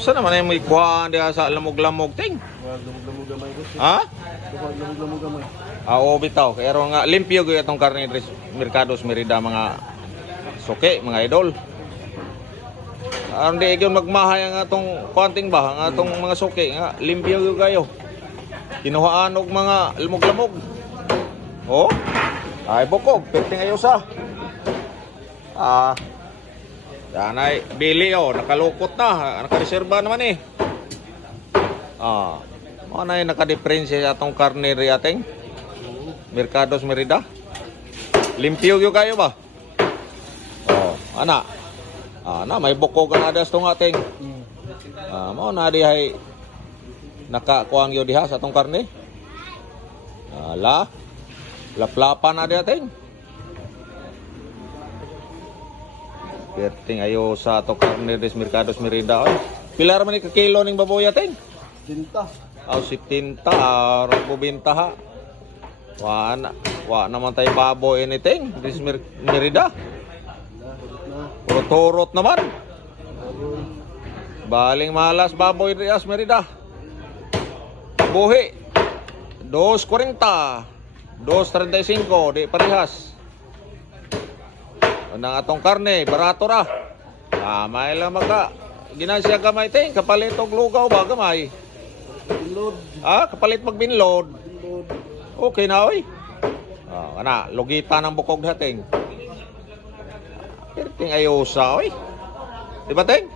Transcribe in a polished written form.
Saan naman ay may kuhaan diha sa lamog-lamog ting? Lamog-lamog gamay ko. Ha? Lamog-lamog gamay. Oo, bitaw. Kaya ron nga, limpyo ko itong karne dres Mercados Merida mga suke, mga idol. Hindi yun magmahay ang atong konting ba, ang atong mga suke, nga, limpyo ko kayo. Kinuhaan og mga lamog-lamog. Oh, ay bukog, perting ayusa. Yan ay, bili nakalukot na, nakareserba naman eh. Ano ay nakadeferensya atong karne ri ating Mercados Merida. Limpyo yung kayo ba? Ana. May bukog na adas tong ating. Mao na di ay nakakuang yo diha sa atong karne. Laplapan na di ating. Perting ayo sa atong karne des Mercados Merida. Pilar man ni ka kilo ning baboy ating? Tinta. Si tinta, bubinta ha. Wa naman tayo baboy anything. This Merida. Turot naman. Baling malas baboy rias Merida. Buhi. 2.40. 2.35 di parehas. Nang atong karne, barato ra. May lang maka. Ginasya gamay ting kapalit og lugaw ba gamay. Binload. Kapalit magbinload. Okay na oy. Lugita ng bukog dating. Perting ayosa oy. Di ba ting?